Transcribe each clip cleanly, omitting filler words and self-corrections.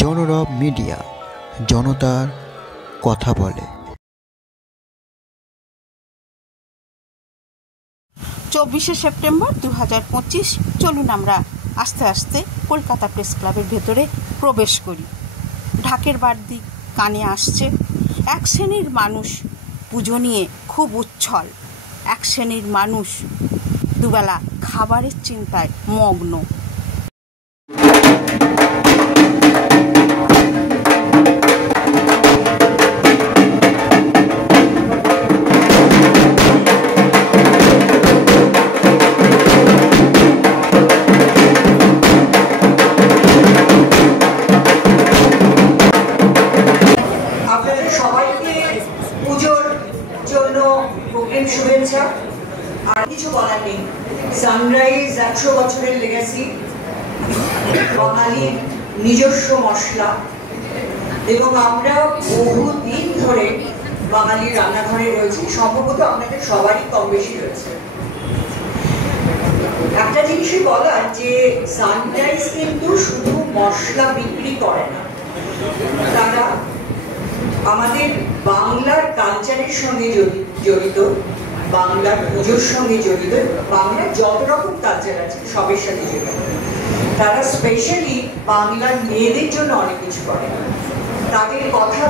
জনরব media, জনতার কথা বলে। 24শে সেপ্টেম্বর 2025। চলুন আমরা আস্তে আস্তে কলকাতা প্রেস ক্লাবের ভেতরে প্রবেশ করি। ঢাকের বাদ্যি কানে আসছে। এক শ্রেণীর মানুষ পুজো নিয়ে খুব উচ্ছল। এক শ্রেণীর মানুষ দুবেলা খাবারের চিন্তায় মগ্ন। শুভেচ্ছা। আর কিছু বলার নেই। সানরাইজ 100 বছরের লেগেসি, বাঙালির নিজস্ব মশলা, এবং আমরা বহুদিন ধরে বাঙালির রান্নাঘরে রয়েছি। সম্ভবত আপনাদের সবারই কম বেশি রয়েছে। একটা জিনিসই বলার যে সানরাইজ কিন্তু শুধু মশলা বিক্রি করে না, তারা আমাদের বাংলার কালচারের সঙ্গে জড়িত, বাংলার পুজোর সঙ্গে জড়িত, বাংলার যত রকম কালচার আছে সবের সাথে জড়িত। তারা স্পেশালি বাংলার মেয়েদের জন্য অনেক কিছু করে। তাদের কথা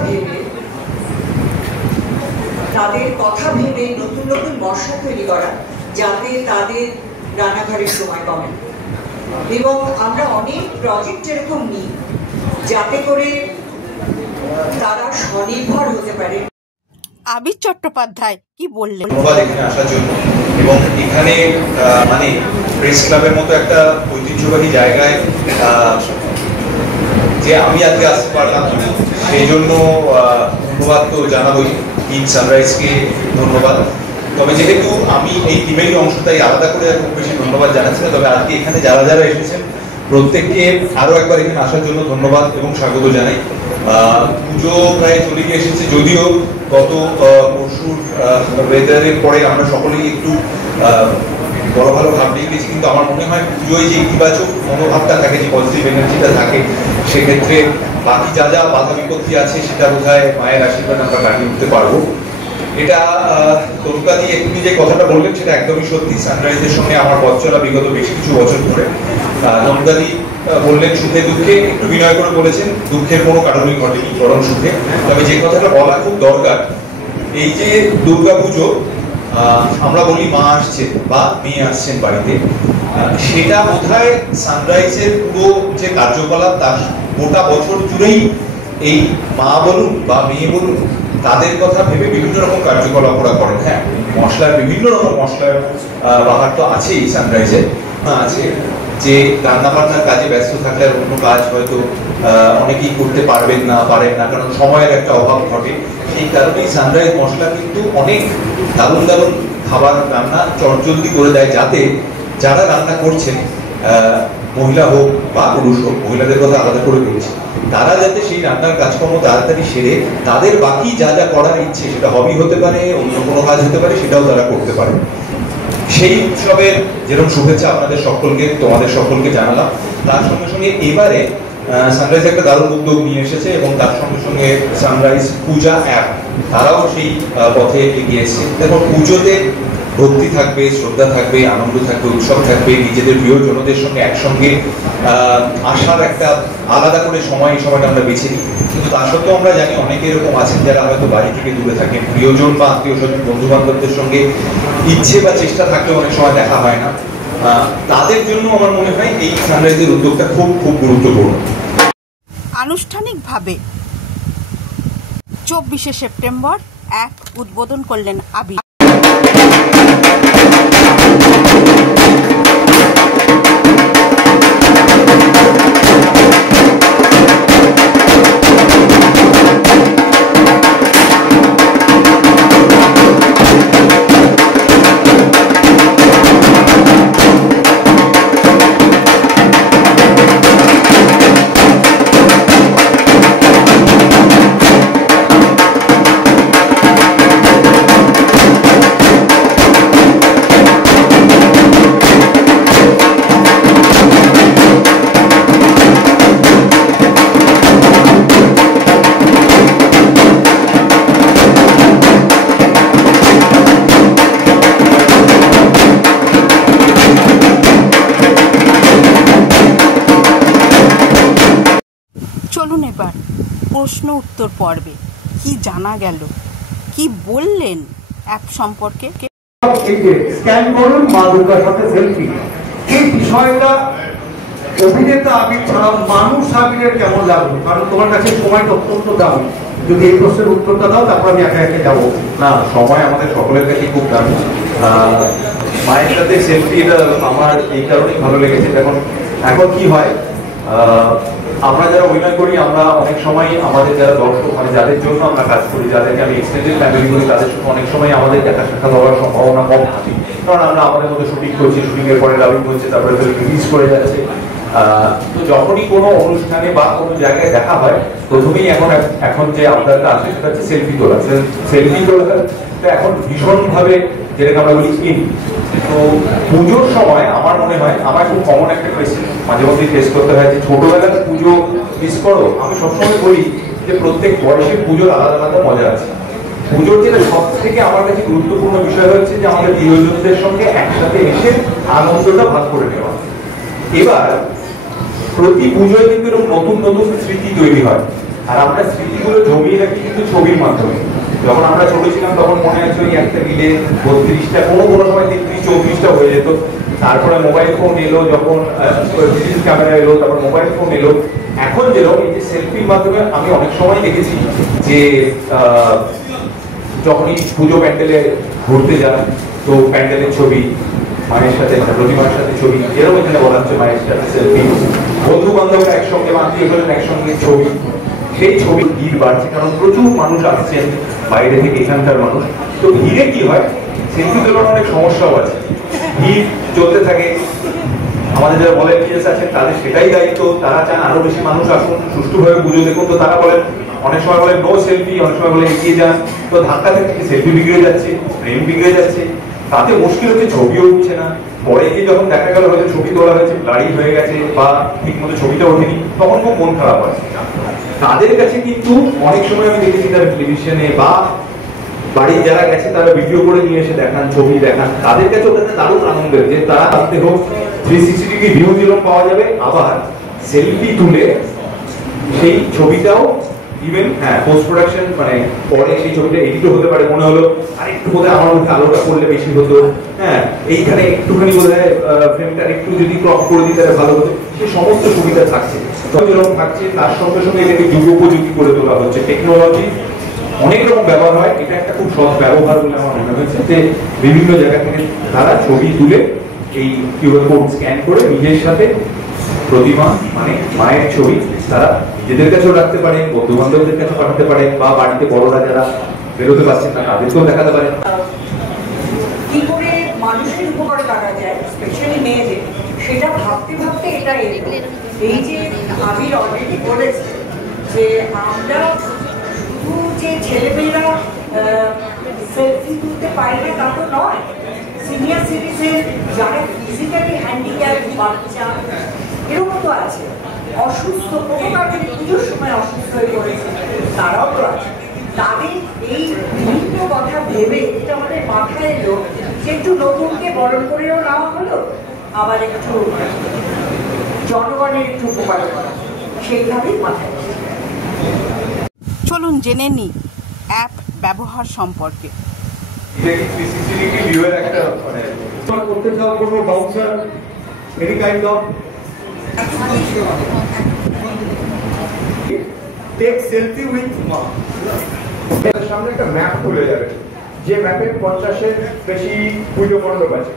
ভেবে নতুন নতুন মশলা তৈরি করা, যাতে তাদের রান্নাঘরের সময় কমে। এবং আমরা অনেক প্রজেক্ট এরকম নিই যাতে করে তারা স্বনির্ভর হতে পারে। আবির চট্টোপাধ্যায় কি বললেন? ধন্যবাদ এখানে আসার জন্য। এবং এখানে মানে প্রেস ক্লাবের মতো একটা ঐতিহ্যবাহী জায়গায় যে আমি আজকে আসতে পারলাম, সেই জন্য ধন্যবাদ তো জানাবোই। টিম সানরাইজকে ধন্যবাদ। তবে যেহেতু আমি এই টিমেরই অংশ, তাই আলাদা করে খুব বেশি ধন্যবাদ জানাচ্ছি না। তবে আজকে এখানে যারা যারা এসেছেন প্রত্যেককে আরো একবার এখানে আসার জন্য ধন্যবাদ এবং স্বাগত জানাই। পুজো প্রায় চলে গিয়ে এসেছে, যদিও গত পরশুর ওয়েদারের পরে আমরা সকলেই একটু ভালো ভাব নিয়ে গেছি, কিন্তু আমার মনে হয় পুজোয় যে ইতিবাচক মনোভাবটা থাকে, যে পজিটিভ এনার্জিটা থাকে, সেক্ষেত্রে বাকি যা যা বাধা বিপত্তি আছে সেটা বোধহয় মায়ের আশীর্বাদ আমরা কাটিয়ে উঠতে পারবো। এটা তরুকা দিয়ে তুমি যে কথাটা বললেন সেটা একদমই সত্যি। সানরাইজের সঙ্গে আমার পথ চলা বিগত বেশ কিছু বছর ধরে। তরুকাদি বললেন সুখে দুঃখে, একটু বিনয় করে বলেছেন দুঃখের কোনো কারণই ঘটেনি, বরং সুখে। তবে যে কথাটা বলা খুব দরকার, এই যে দুর্গাপুজো আমরা বলি মা আসছে বা মেয়ে আসছেন বাড়িতে, সেটা বোধহয় সানরাইজের পুরো যে কার্যকলাপ তার গোটা বছর জুড়েই এই মা বলুন বা মেয়ে বলুন, তাদের কথা ভেবে বিভিন্ন রকম কার্যকলাপ ওরা করেন। হ্যাঁ, মশলার বিভিন্ন রকম মশলার বাহার তো আছেই সানরাইজে, আছে যে রান্না বান্নার কাজে ব্যস্ত থাকলে আর অন্য কাজ হয়তো অনেকেই করতে পারেন না, কারণ সময়ের একটা অভাব ঘটে। সেই কারণেই সানরাইজ মশলা কিন্তু অনেক দারুণ দারুণ খাবার রান্না চটজলদি করে দেয়, যাতে যারা রান্না করছেন, মহিলা হোক বা পুরুষ হোক, মহিলাদের কথা আলাদা করে বলছি, তারা যাতে সেই রান্নার কাজকর্ম তাড়াতাড়ি সেরে তাদের বাকি যা যা করার ইচ্ছে, সেটা হবি হতে পারে, অন্য কোনো কাজ হতে পারে, সেটাও তারা করতে পারে। সেই উৎসবের যেরকম শুভেচ্ছা আপনাদের সকলকে, তোমাদের সকলকে জানালাম। তার সঙ্গে সঙ্গে এবারে সানরাইজ একটা দারুণ উদ্যোগ নিয়ে এসেছে, এবং তার সঙ্গে সঙ্গে সানরাইজ পূজা অ্যাপ, তারাও সেই পথে এগিয়ে এসেছে। দেখো, পুজোতে ভক্তি থাকবে, শ্রদ্ধা থাকবে, আনন্দ থাকবে, উৎসব থাকবে, নিজেদের প্রিয়জনদের সঙ্গে একসঙ্গে আসার একটা আলাদা করে সময়, এই সময়টা আমরা বেছে নিই। কিন্তু তা সত্ত্বেও আমরা জানি অনেকে এরকম আছেন যারা হয়তো বাড়ি থেকে দূরে থাকেন, প্রিয়জন বা আত্মীয় স্বজন, বন্ধু বান্ধবদের সঙ্গে ইচ্ছে বা চেষ্টা থাকলেও অনেক সময় দেখা হয় না। তাদের জন্য আমার মনে হয় এই সানরাইজের উদ্যোগটা খুব খুব গুরুত্বপূর্ণ। আনুষ্ঠানিকভাবে 24শে সেপ্টেম্বর এক উদ্বোধন করলেন আবির। চলুন এবার প্রশ্ন উত্তর পর্বে কি জানা গেল, কি বললেন অ্যাপ সম্পর্কে। এই যে স্ক্যান করুন মা দুর্গার সাথে সেলফি, এই বিষয়টা অভিনেতা আবির ছাড়াও মানুষ আবিরের কেমন লাগলো? কারণ তোমার কাছে সময় অত্যন্ত দামি, যদি এই প্রশ্নের উত্তরটা দাও তারপর আমি একে একে যাবো। না, সময় আমাদের সকলের কাছে খুব দামি। মায়ের সাথে সেলফি এটা আমার এই কারণেই ভালো লেগেছে। এখন কি হয়, আমরা যারা অভিনয় করি আমরা অনেক সময় আমাদের যারা দর্শক মানে যাদের জন্য আমরা কাজ করি, যাদেরকে আমি এক্সটেন্ডেড ফ্যামিলি করি, তাদের সঙ্গে অনেক সময় আমাদের দেখা সাক্ষাৎ হওয়ার সম্ভাবনা কম থাকে, কারণ আমরা আমাদের মধ্যে শুটিং করছি, শুটিং এর পরে ডাবিং হচ্ছে, তারপরে রিলিজ করে যাচ্ছে। তো যখনই কোনো অনুষ্ঠানে বা কোনো জায়গায় দেখা হয়, প্রথমেই এখন যে আপনারা আসে সেটা হচ্ছে সেলফি তোলা। সেলফি তোলা এখন ভীষণভাবে যেটাকে আমরা বলি ইন। তো পুজোর সময় আমার মনে হয়, আমার খুব কমন একটা কোয়েশ্চেন মাঝে মধ্যে ফেস করতে হয় যে ছোটবেলাতে পুজো মিস করো। আমি সবসময় বলি যে প্রত্যেক বয়সের পুজোর আলাদা আলাদা মজা আছে। পুজোর যেটা সব থেকে আমার কাছে গুরুত্বপূর্ণ বিষয় হচ্ছে যে আমাদের প্রিয়জনদের সঙ্গে একসাথে এসে আনন্দটা ভাগ করে নেওয়া। এবার প্রতি পুজোয় কিন্তু এরকম নতুন নতুন স্মৃতি তৈরি হয়, আর আমরা স্মৃতিগুলো জমিয়ে রাখি কিন্তু ছবির মাধ্যমে। যখন আমরা ছোট ছিলাম তখন মনে আছে ওই একটা মিলে 32টা, কোনো সময় 33-34টা হয়ে যেত। তারপরে মোবাইল ফোন এলো, যখন ডিজিটাল ক্যামেরা এলো, তারপর মোবাইল ফোন এলো। এখন যেরকম এই যে সেলফির মাধ্যমে আমি অনেক সময় দেখেছি যে যখনই পুজো প্যান্ডেলে ঘুরতে যান, তো প্যান্ডেলের ছবি, মায়ের সাথে মানে প্রতিমার সাথে ছবি, এরকম এখানে বলা হচ্ছে মায়ের সাথে সেলফি, বন্ধু বান্ধবরা একসঙ্গে, আত্মীয় স্বজন একসঙ্গে ছবি। সেই ছবি ভিড় বাড়ছে, কারণ প্রচুর মানুষ আসছেন বাইরে থেকে, এখানকার মানুষ। তো ভিড়ে কি হয়, সেলফি তোলার অনেক সমস্যাও আছে, ভিড় চলতে থাকে। আমাদের যারা ভলেন্টিয়ার্স আছেন তাদের সেটাই দায়িত্ব, তারা চান আরো বেশি মানুষ আসুন, সুষ্ঠুভাবে পুজো দেখুন। তো তারা বলেন, অনেক সময় বলে নো সেলফি, অনেক সময় বলে এগিয়ে যান। তো ধাক্কা থেকে সেলফি বিগড়ে যাচ্ছে, ফ্রেম বিগড়ে যাচ্ছে। তাতে মুশকিল হচ্ছে ছবিও উঠছে না। পরে গিয়ে যখন দেখা গেল হয়তো ছবি তোলা হয়েছে, ব্লারি হয়ে গেছে বা ঠিক মতো ছবিটা ওঠেনি, তখন খুব মন খারাপ হয়। তাদের কাছে কিন্তু অনেক সময় আমি দেখেছি তারা টেলিভিশনে বা বাড়ি যারা গেছে তারা ভিডিও করে নিয়ে এসে দেখান, ছবি দেখান, তাদের কাছে ওখানে দারুণ আনন্দের যে তারা আসতে হোক 360 ডিগ্রি ভিউ যেরকম পাওয়া যাবে, আবার সেলফি তুলে সেই ছবিটাও ইভেন পোস্ট প্রোডাকশন মানে পরে সেই ছবিটা এডিটও হতে পারে। মনে হলো আরেকটু বোধহয় আমার মধ্যে আলোটা করলে বেশি হতো, এইখানে একটুখানি বোধহয় ফ্রেমটা একটু যদি ক্রপ করে দিতে ভালো হতো। সেই সমস্ত সুবিধা থাকছে, যেরকম থাকছে তার সঙ্গে সঙ্গে এটাকে যুগোপযোগী করে তোলা হচ্ছে। টেকনোলজি অনেক রকম ব্যবহার হয়, এটা একটা খুব সৎ ব্যবহার বলে আমার মনে হয়েছে যে বিভিন্ন জায়গা থেকে তারা ছবি তুলে এই কিউআর কোড স্ক্যান করে নিজের সাথে প্রতিমা মানে মায়ের ছবি তারা নিজেদের কাছেও রাখতে পারেন, বন্ধু বান্ধবদের কাছে পাঠাতে পারেন, বা বাড়িতে বড়রা যারা বেরোতে পারছেন না তাদেরকেও দেখাতে পারেন। কি করে মানুষের উপকারে লাগা যায়, স্পেশালি মেয়েদের, সেটা ভাবতে ভাবতে এটা এলো। এই যে আবির অলরেডি বলেছে যে আমরা শুধু যে ছেলেমেয়েরা সেলফি তুলতে পারি না তা তো নয়, সিনিয়র সিটিজেন যারা ফিজিক্যালি হ্যান্ডিক্যাপ, বাচ্চা এরকম তো আছে, অসুস্থ, কোনো কারণে পুজোর সময় অসুস্থ হয়ে পড়েছে, তারাও তো আছে। তাদের এই বিভিন্ন কথা ভেবে এটা আমাদের মাথায় এলো যে একটু নতুনকে বরণ করেও নেওয়া হলো, আবার একটু জনগণের একটু উপকার করা, সেইভাবেই মাথায়। চলুন জেনে নিই অ্যাপ ব্যবহার সম্পর্কে। করতে চাও কোনো bouncer, any kind of take selfie with মা, এর সামনে একটা ম্যাপ খুলে যাবে, যে ম্যাপে 50-এর বেশি পুজো মণ্ডপ আছে।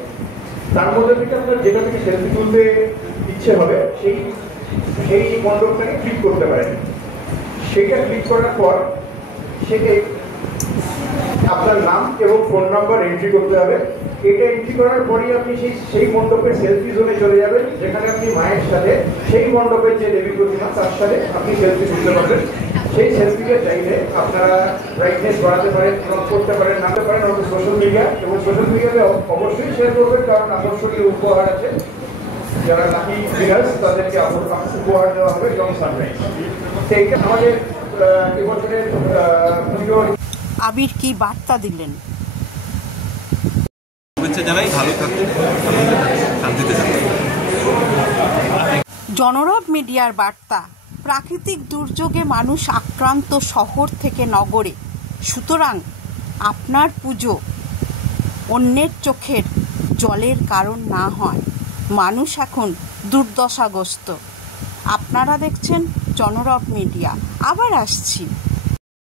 তার মধ্যে থেকে আপনার যেটা থেকে সেলফি তুলতে ইচ্ছে হবে সেই মণ্ডপটাকে ক্লিক করতে পারেন। সেটা ক্লিক করার পর সেটা আপনার নাম এবং ফোন নাম্বার এন্ট্রি করতে হবে। এটা এন্ট্রি করার পরই আপনি সেই মণ্ডপের সেলফি জোনে চলে যাবেন, যেখানে আপনি মায়ের সাথে সেই মণ্ডপের যে দেবী প্রতিমা তার সাথে আপনি সেলফি তুলতে পারবেন। সেই সেলফিকে চাইলে আপনারা ব্রাইটনেস বাড়াতে পারেন, ক্রপ করতে পারেন, নামতে পারেন আমাদের সোশ্যাল মিডিয়া, এবং সোশ্যাল মিডিয়াতে অবশ্যই শেয়ার করবেন, কারণ আকর্ষণীয় উপহার আছে। যারা লাকি উইনার্স তাদেরকে উপহার দেওয়া হবে এবং সারপ্রাইজ। সেইটা আমাদের এবছরের পুজো। আবির কি বার্তা দিলেন? জানাই ভালো থাকুন, শান্তিতে থাকুন। জনরব মিডিয়ার বার্তা প্রাকৃতিক দুর্যোগে মানুষ আক্রান্ত শহর থেকে নগরে, সুতরাং আপনার পুজো অন্যের চোখের জলের কারণ না হয়। মানুষ এখন দুর্দশাগ্রস্ত। আপনারা দেখছেন জনরব মিডিয়া। আবার আসছি।